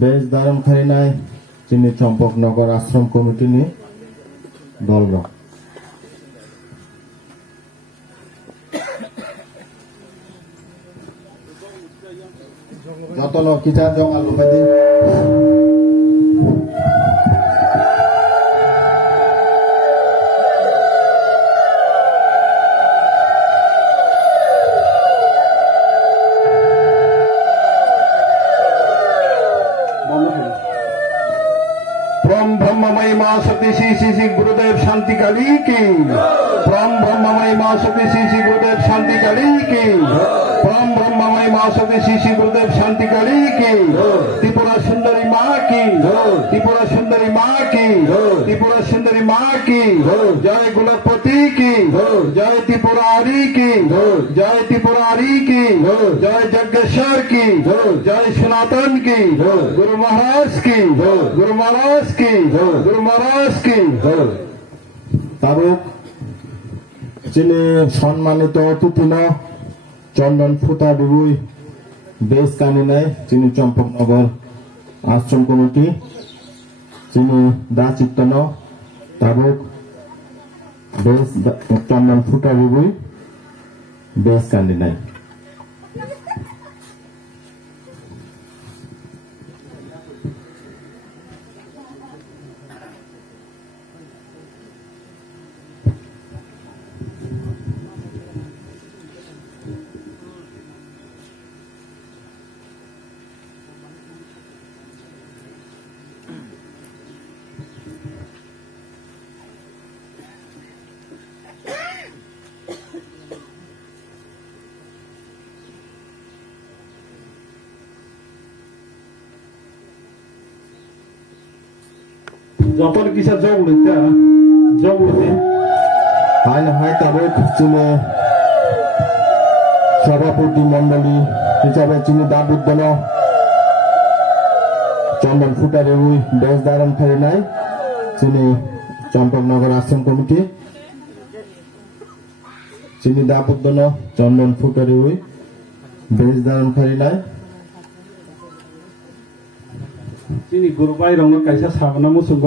বেশ দারুণ খাই নাই চিনি চম্পকনগর আশ্রম কমিটি নিয়ে দলগা যত লোক কিচা জঙ্গল লুকাই দিন परम ब्रह्ममयी मां सती श्री श्री श्री गुरुदेव शांति काली की। परम ब्रह्ममयी मां सती श्री श्री गुरुदेव शांति काली की। परम ब्रह्ममयी मां सती श्री श्री गुरुदेव शांति काली की। त्रिपुरा सुंदरी माँ की। त्रिपुरा सुंदरी माँ की। त्रिपुरा सुंदरी माँ की। जय गुलपति की। जय त्रिपुरारी की। जय त्रिपुरारी की। जय जगेश्वर की। जय सनातन की। गुरु महाराज की। गुरु महाराज की। गुरु महाराज की। তারক যিনি সম্মানিত অতিথি চন্দন ফুটা বিবুই বেশ কানি নাই তিনি চম্পকনগর আশ্রম কমিটি তিনি দা চিত্তন তারক বেশ চন্দন ফুটা বিবুই বেশ কানি নাই যখন কিসা জগলইতা জগলতে হয় না হয় তারক তিনি সভাপতি মন্ডলী হিসাবে তিনি দাবুদ্দন চন্দন ফুটা রেবুই বেশ দারুণ খাই নাই তিনি চম্পকনগর আশ্রম কমিটি তিনি দাবুদ্দন চন্দন ফুটা রেবুই বেশ দারুণ খাই নাই চিনি গুরুবাই রঙ কাইসা সাবনা মুসুগ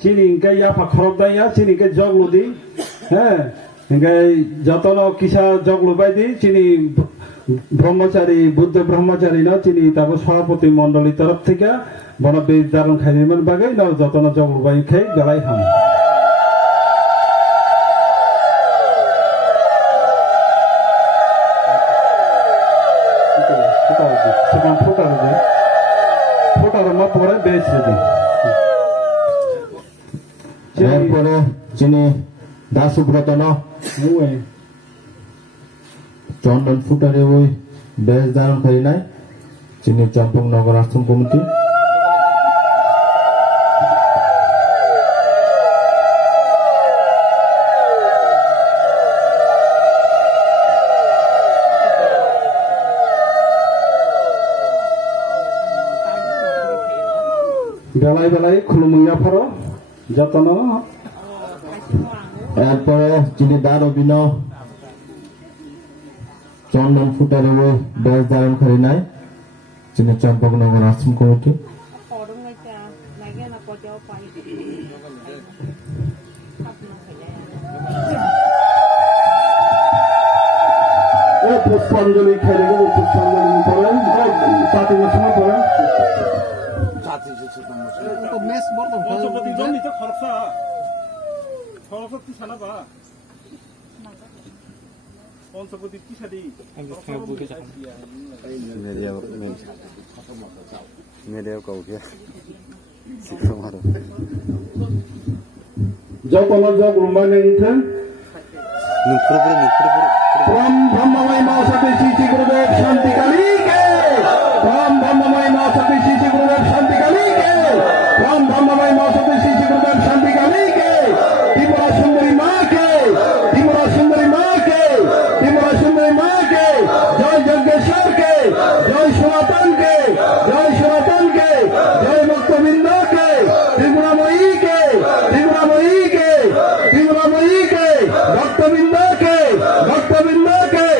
চিনি ইনকাই ইয়াফা খরব দাইয়া চিনি কে জগলুদি হ্যাঁ ইনকাই যতন কিসা জগলুবাই দি চিনি ব্রহ্মচারী বুদ্ধ ব্রহ্মচারী না চিনি তারপর সভাপতি মন্ডলী তরফ থেকে বড় বেশ দারুণ খাই নির্মাণ বাগাই না যতন জগলুবাই খাই গালাই হাম সেখান ফোটার দেয় ফোটার মা পরে বেশ দিই এরপরে যিনি দাসুব্রত চন্দন ফুটারে ওই বেশ দারুণ খাই নাই যিনি চম্পকনগর আশ্রম কমিটি বেলায় বেলায় খুলুমিয়া ফর যতন এরপরে যিনি দারবিন চন্দন ফুটারে ওই বেশ দারুণ খাই নাই যিনি চম্পকনগর আশ্রম কমিটি পুষ্পাঞ্জলি খাই দেবো পুষ্পাঞ্জলি পরে পাতি বছর পরে যতন জগ রুমানে উঠেন परम ब्रह्ममय मां सती श्री श्री गुरुदेव शांति काली के। परम ब्रह्ममय मां सती श्री श्री गुरुदेव शांति काली के। परम ब्रह्ममय मां सती श्री श्री गुरुदेव शांति काली के। त्रिपुरा सुंदरी माँ के। त्रिपुरा सुंदरी माँ के। त्रिपुरा सुंदरी माँ के। जय जगेश्वर के। जय सनातन के। जय सनातन के। जय भक्तवृंद के। त्रिपुरामयी के। त्रिपुरामयी के। त्रिपुरामयी के। भक्तवृंद के। भक्तवृंद के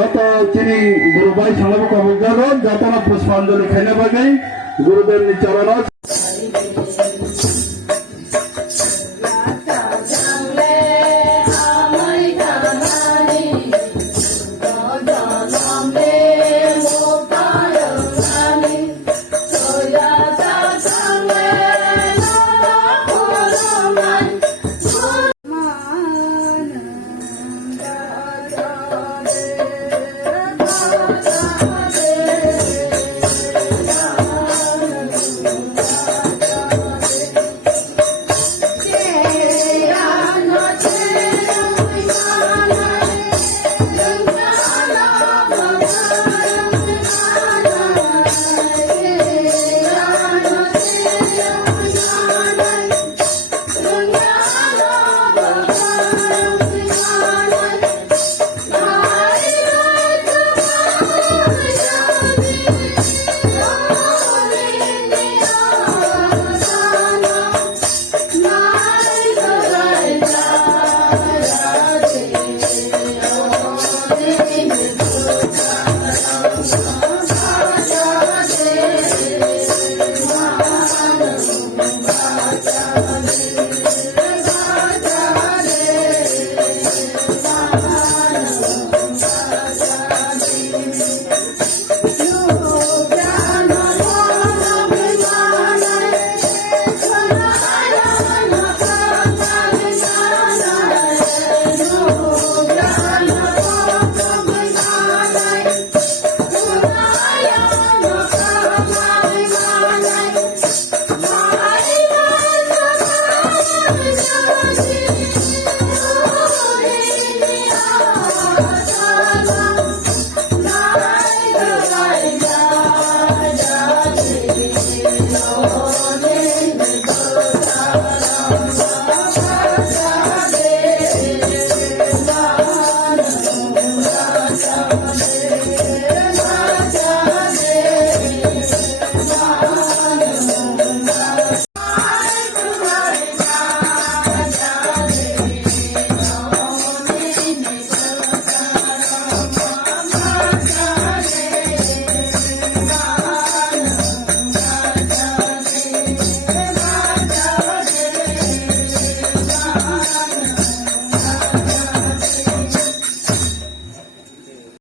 যত চিনি গুরু ভাই সামনে কবুল করুন যত না পুষ্পাঞ্জলি খেলে বাগাই গুরুদেব চরণ